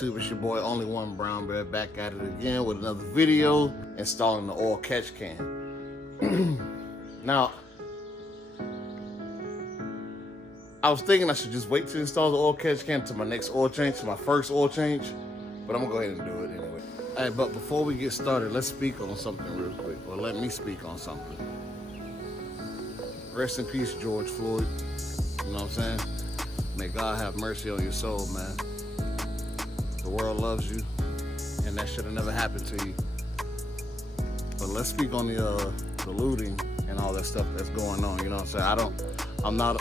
YouTube? It's your boy Only1BrownBear back at it again with another video installing the oil catch can. Now, I was thinking I should just wait to install the oil catch can to my next oil change, to my first oil change, but I'm gonna go ahead and do it anyway. Hey, but before we get started, let's speak on something real quick, or let me speak on something. Rest in peace, George Floyd. You know what I'm saying? May God have mercy on your soul, man. The world loves you, and that should have never happened to you. But let's speak on the looting and all that stuff that's going on. You know what I'm saying?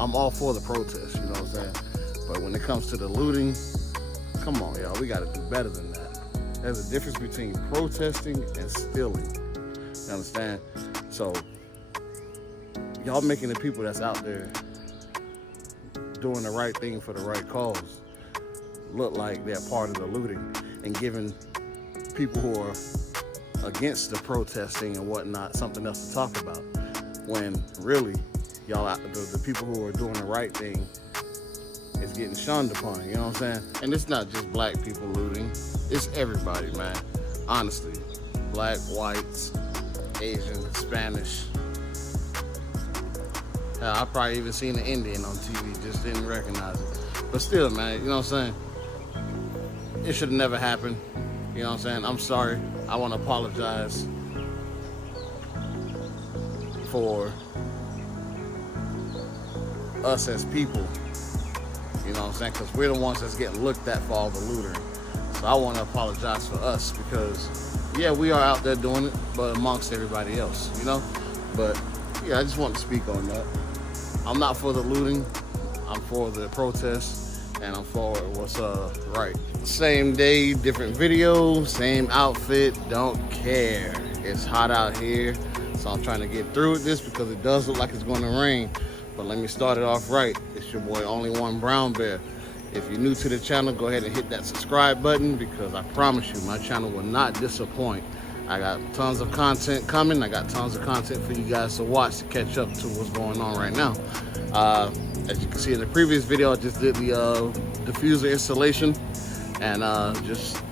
I'm all for the protest. You know what I'm saying? But when it comes to the looting, come on, y'all. We got to do better than that. There's a difference between protesting and stealing. You understand? So y'all making the people that's out there doing the right thing for the right cause look like they're part of the looting, and giving people who are against the protesting and whatnot something else to talk about, when really y'all, the people who are doing the right thing is getting shunned upon. You know what I'm saying? And it's not just black people looting, it's everybody, man. Honestly, black, whites, Asian, Spanish. I probably even seen an Indian on TV, just didn't recognize it. But still, man, you know what I'm saying? It should have never happened. You know what I'm saying? I'm sorry. I want to apologize for us as people. You know what I'm saying? Because we're the ones that's getting looked at for all the looting. So I want to apologize for us, because, yeah, we are out there doing it, but amongst everybody else, you know? But, yeah, I just want to speak on that. I'm not for the looting. I'm for the protests, and I'm for what's right. Same day, different video, same outfit, don't care. It's hot out here, so I'm trying to get through with this because it does look like it's going to rain. But let me start it off right. It's your boy Only1BrownBear. If you're new to the channel, go ahead and hit that subscribe button, because I promise you my channel will not disappoint. I got tons of content coming. I got tons of content for you guys to watch to catch up to what's going on right now. As you can see in the previous video, I just did the diffuser installation, and just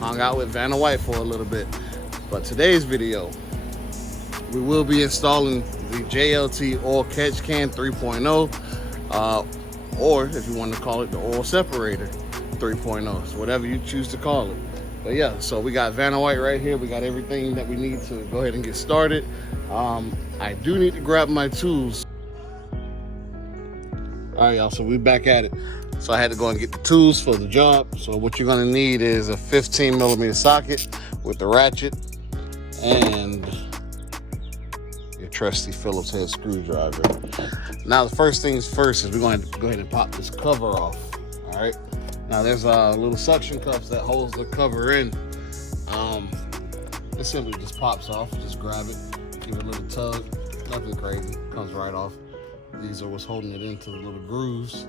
hung out with Vanna White for a little bit. But today's video, we will be installing the JLT Oil Catch Can 3.0, or if you want to call it the oil separator 3.0, so whatever you choose to call it. But yeah, so we got Vanna White right here. We got everything that we need to go ahead and get started. I do need to grab my tools. All right, y'all, so we back at it. So I had to go and get the tools for the job. So what you're gonna need is a 15mm socket with the ratchet and your trusty Phillips head screwdriver. Now the first things first is we're going to go ahead and pop this cover off. All right. Now there's little suction cups that holds the cover in. It simply just pops off. Just grab it, give it a little tug. Nothing crazy. Comes right off. These are what's holding it into the little grooves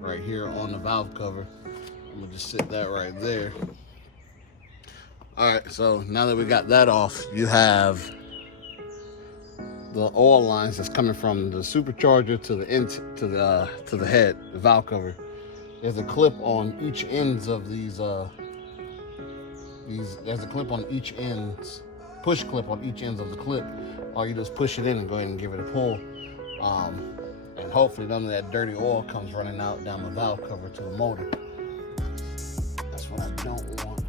right here on the valve cover. I'm gonna just sit that right there. All right. So now that we got that off, you have the oil lines that's coming from the supercharger to the end, to the head, the valve cover. There's a clip on each ends of these. There's a clip on each ends, push clip on each ends of the clip. All you do is push it in and go ahead and give it a pull, and hopefully none of that dirty oil comes running out down the valve cover to the motor. That's what I don't want.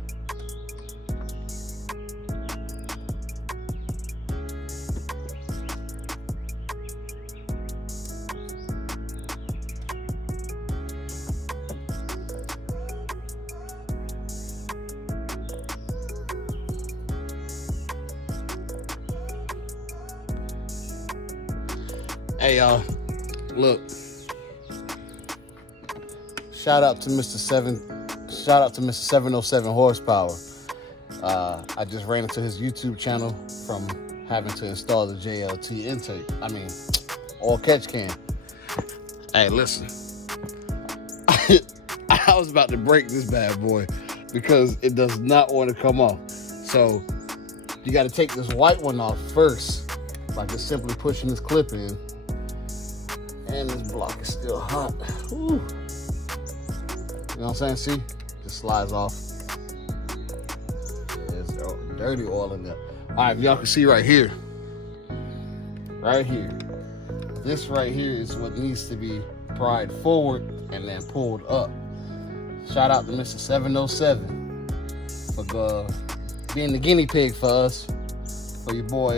Hey y'all, look, shout out to Mr. 707 horsepower. I just ran into his YouTube channel from having to install the JLT oil catch can. Hey, listen, I was about to break this bad boy because it does not want to come off. So you got to take this white one off first by just simply pushing this clip in. And this block is still hot. Whew. You know what I'm saying? See? Just slides off. There's dirty oil in there. All right, y'all can see right here. Right here. This right here is what needs to be pried forward and then pulled up. Shout out to Mr. 707 for being the guinea pig for us. For your boy,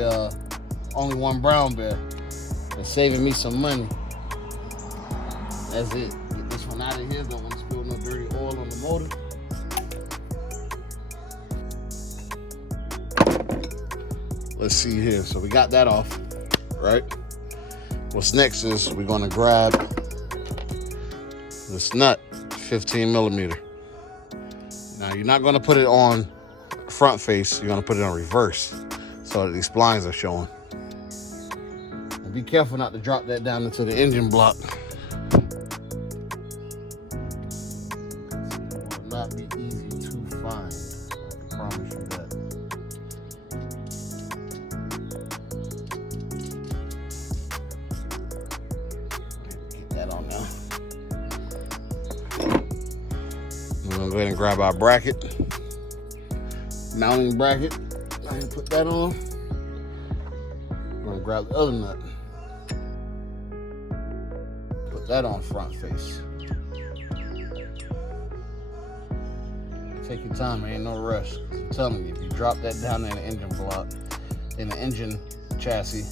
Only1BrownBear. And saving me some money. That's it. Get this one out of here. Don't want to spill no dirty oil on the motor. Let's see here. So we got that off, right? What's next is we're gonna grab this nut, 15 millimeter. Now you're not gonna put it on front face, you're gonna put it on reverse so that these splines are showing. And be careful not to drop that down into the engine block. It will not be easy to find, I can promise you that. Get that on now. We're gonna go ahead and grab our bracket, mounting bracket. Go ahead and put that on. We're gonna grab the other nut. Put that on front face. Take your time, ain't no rush. I'm telling you, if you drop that down in the engine block, in the engine chassis,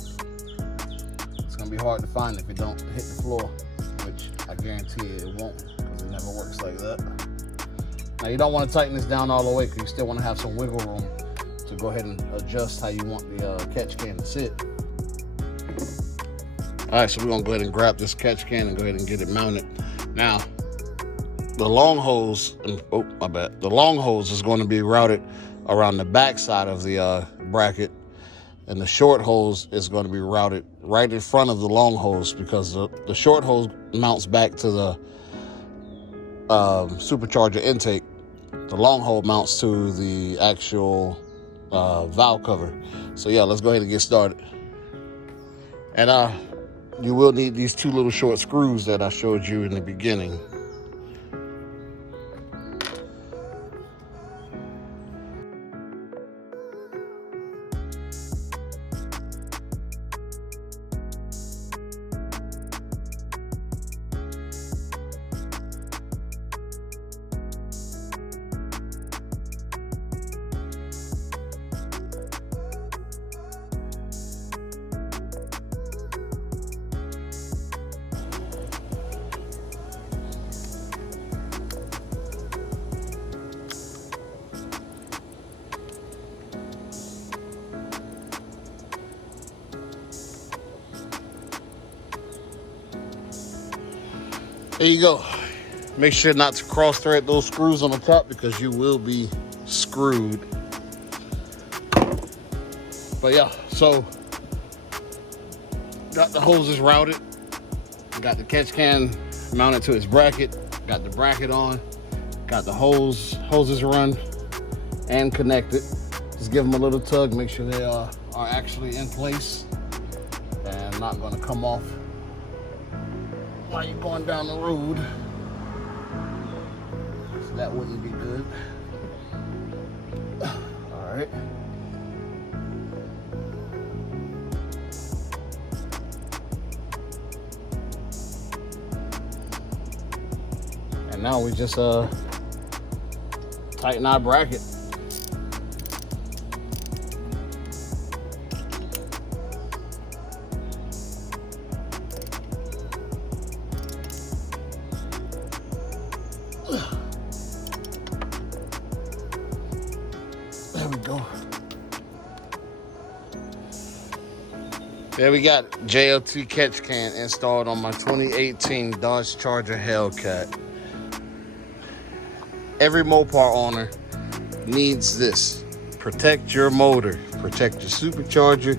it's gonna be hard to find if it don't hit the floor, which I guarantee it won't, because it never works like that. Now you don't want to tighten this down all the way, because you still want to have some wiggle room to go ahead and adjust how you want the catch can to sit. All right, so we're gonna go ahead and grab this catch can and go ahead and get it mounted. Now, the long hose, oh my bad, the long hose is going to be routed around the back side of the bracket, and the short hose is going to be routed right in front of the long hose, because the short hose mounts back to the supercharger intake. The long hole mounts to the actual valve cover. So yeah, let's go ahead and get started. And you will need these two little short screws that I showed you in the beginning. There you go. Make sure not to cross thread those screws on the top, because you will be screwed. But yeah, so got the hoses routed, got the catch can mounted to its bracket, got the bracket on, got the hoses run and connected. Just give them a little tug, make sure they are actually in place and not going to come off while you're going down the road. So that wouldn't be good. All right. And now we just tighten our bracket. There we go. There we got JLT Catch Can installed on my 2018 Dodge Charger Hellcat. Every Mopar owner needs this. Protect your motor, protect your supercharger,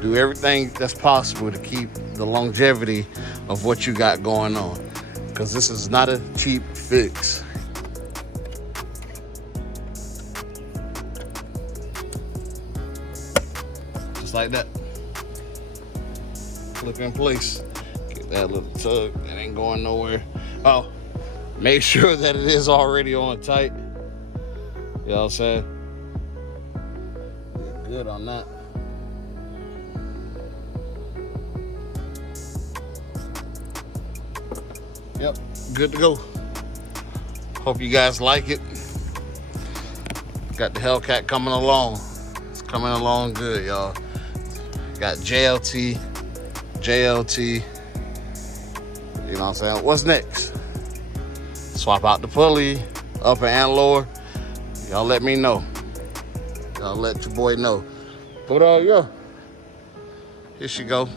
do everything that's possible to keep the longevity of what you got going on, because this is not a cheap fix. Just like that. Flip in place. Get that little tug. That ain't going nowhere. Oh, Make sure that it is already on tight. You know what I'm saying? You're good on that. Yep, good to go. Hope you guys like it. Got the Hellcat coming along. It's coming along good, y'all. Got JLT. You know what I'm saying? What's next? Swap out the pulley, upper and lower. Y'all let me know. Y'all let your boy know. But yeah, here she go.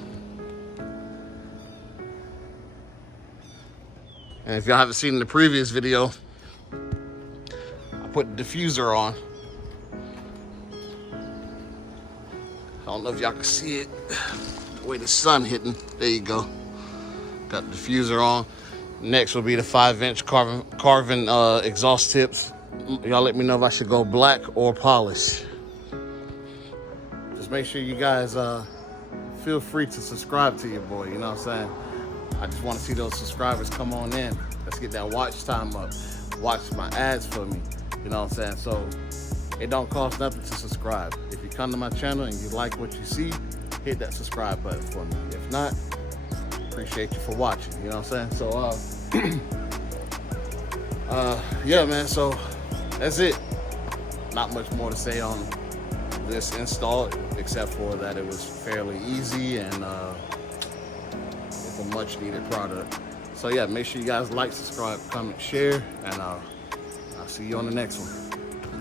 And if y'all haven't seen the previous video, I put the diffuser on. I don't know if y'all can see it, the way the sun hitting. There you go. Got the diffuser on. Next will be the 5-inch carbon exhaust tips. Y'all let me know if I should go black or polish. Just make sure you guys feel free to subscribe to your boy, you know what I'm saying? I just want to see those subscribers come on in. Let's get that watch time up. Watch my ads for me, you know what I'm saying? So it don't cost nothing to subscribe. If you come to my channel and you like what you see, hit that subscribe button for me. If not, appreciate you for watching, you know what I'm saying? So yeah, man, so that's it. Not much more to say on this install, except for that it was fairly easy and it's a much needed product. So yeah, make sure you guys like, subscribe, comment, share, and I'll see you on the next one.